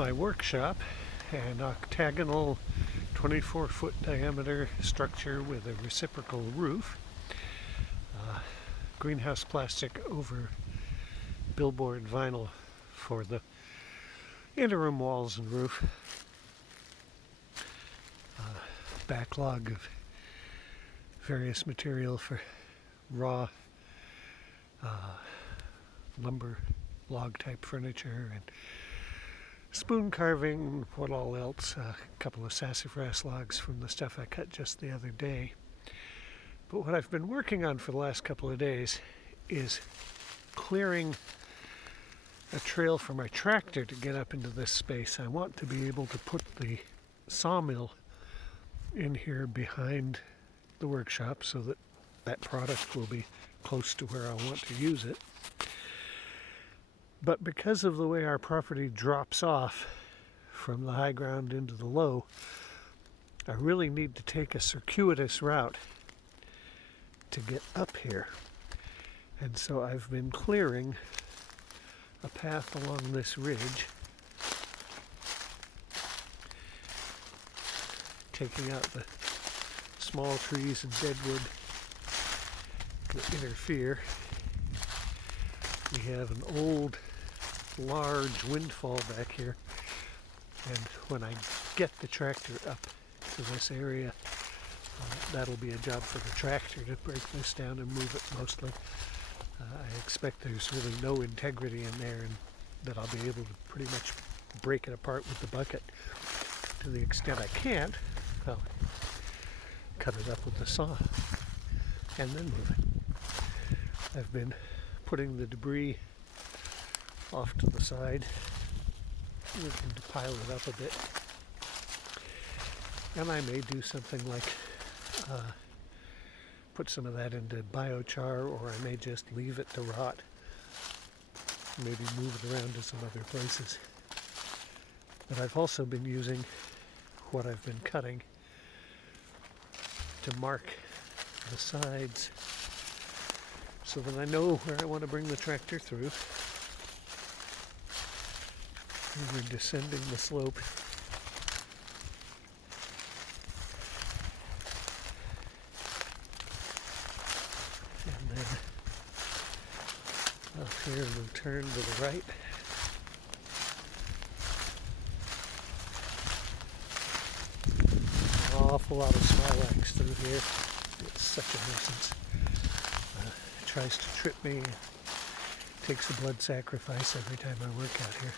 my workshop, an octagonal 24-foot diameter structure with a reciprocal roof, greenhouse plastic over billboard vinyl for the interim walls and roof, backlog of various material for raw lumber, log type furniture, and spoon carving, what all else, a couple of sassafras logs from the stuff I cut just the other day. But what I've been working on for the last couple of days is clearing a trail for my tractor to get up into this space. I want to be able to put the sawmill in here behind the workshop so that that product will be close to where I want to use it. But because of the way our property drops off from the high ground into the low, I really need to take a circuitous route to get up here. And so I've been clearing a path along this ridge, taking out the small trees and deadwood that interfere. We have an old, large windfall back here, and when I get the tractor up to this area, that'll be a job for the tractor to break this down and move it mostly. I expect there's really no integrity in there, and that I'll be able to pretty much break it apart with the bucket. To the extent I can't, I'll cut it up with the saw and then move it. I've been putting the debris off to the side, looking to pile it up a bit. And I may do something like put some of that into biochar, or I may just leave it to rot. Maybe move it around to some other places. But I've also been using what I've been cutting to mark the sides so that I know where I want to bring the tractor through. And we're descending the slope. And then up here we'll turn to the right. An awful lot of smilax through here. It's such a nuisance. It tries to trip me. Takes a blood sacrifice every time I work out here.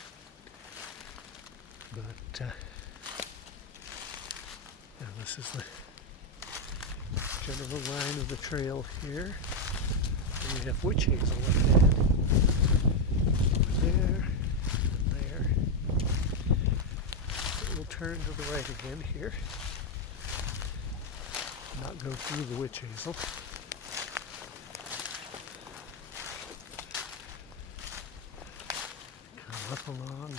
But now this is the general line of the trail here. And we have witch hazel up ahead. There and there. We'll turn to the right again here. Not go through the witch hazel. Come up along.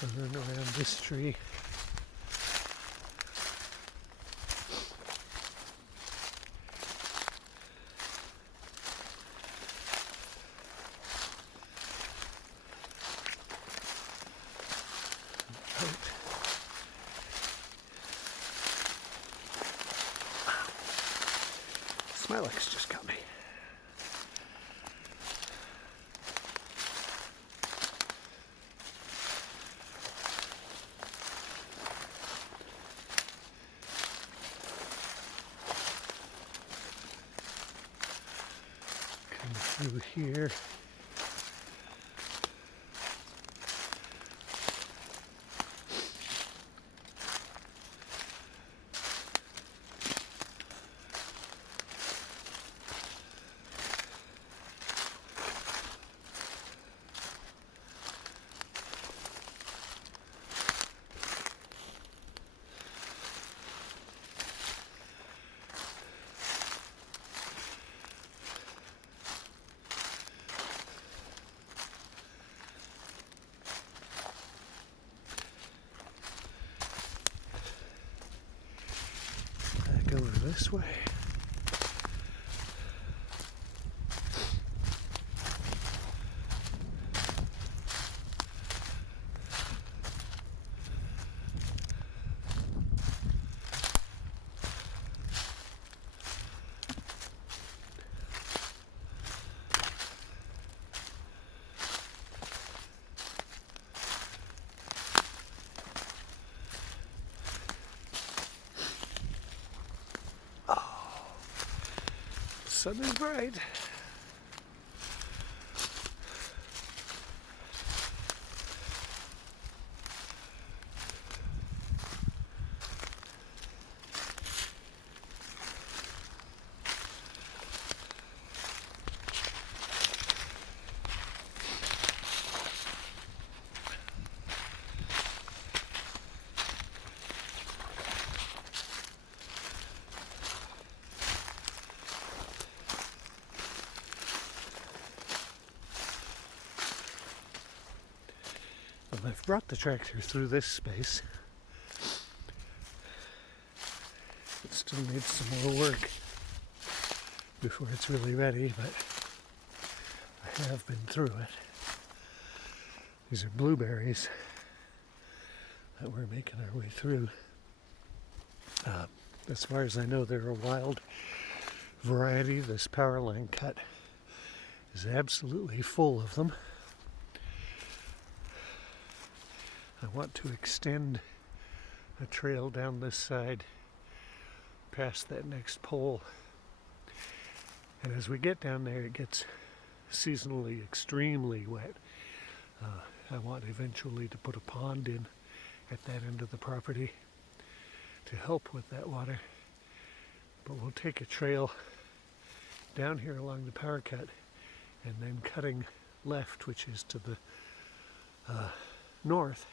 Turn around this tree. Smilax just got me. Come through here. over this way. Sun is bright. Well, I've brought the tractor through this space. It still needs some more work before it's really ready, but I have been through it. These are blueberries that we're making our way through. As far as I know, they're a wild variety. This power line cut is absolutely full of them. I want to extend a trail down this side past that next pole. And as we get down there, it gets seasonally extremely wet. I want eventually to put a pond in at that end of the property to help with that water. But we'll take a trail down here along the power cut and then cutting left, which is to the north.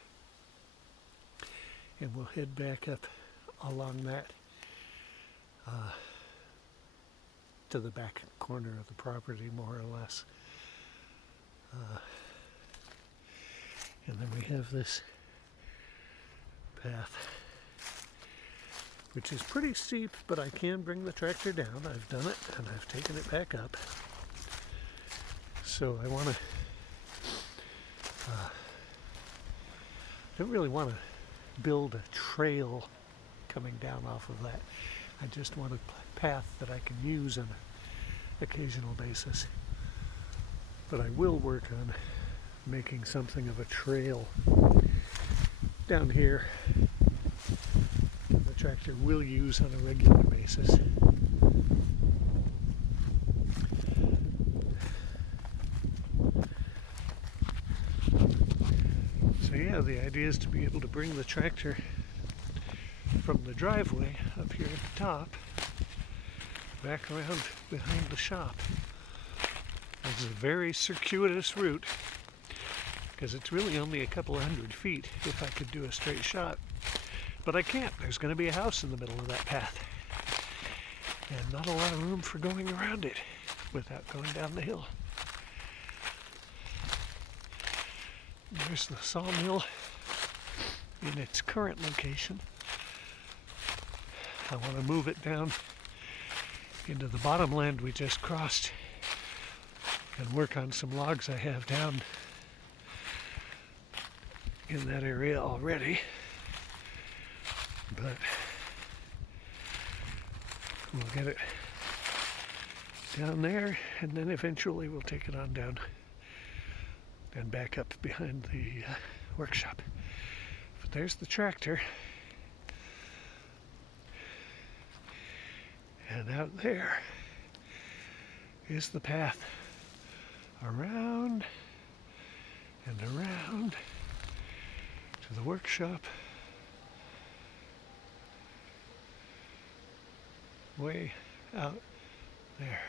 And we'll head back up along that to the back corner of the property, more or less. And then we have this path, which is pretty steep, but I can bring the tractor down. I've done it, and I've taken it back up. So I want to, don't really want to build a trail coming down off of that. I just want a path that I can use on an occasional basis. But I will work on making something of a trail down here the tractor will use on a regular basis. So yeah, the idea is to be able to bring the tractor from the driveway up here at the top back around behind the shop. It's a very circuitous route because it's really only a couple of 100 feet if I could do a straight shot. But I can't. There's going to be a house in the middle of that path. And not a lot of room for going around it without going down the hill. There's the sawmill in its current location. I want to move it down into the bottomland we just crossed and work on some logs I have down in that area already. But we'll get it down there, and then eventually we'll take it on down and back up behind the workshop. But there's the tractor. And out there is the path around and around to the workshop, way out there.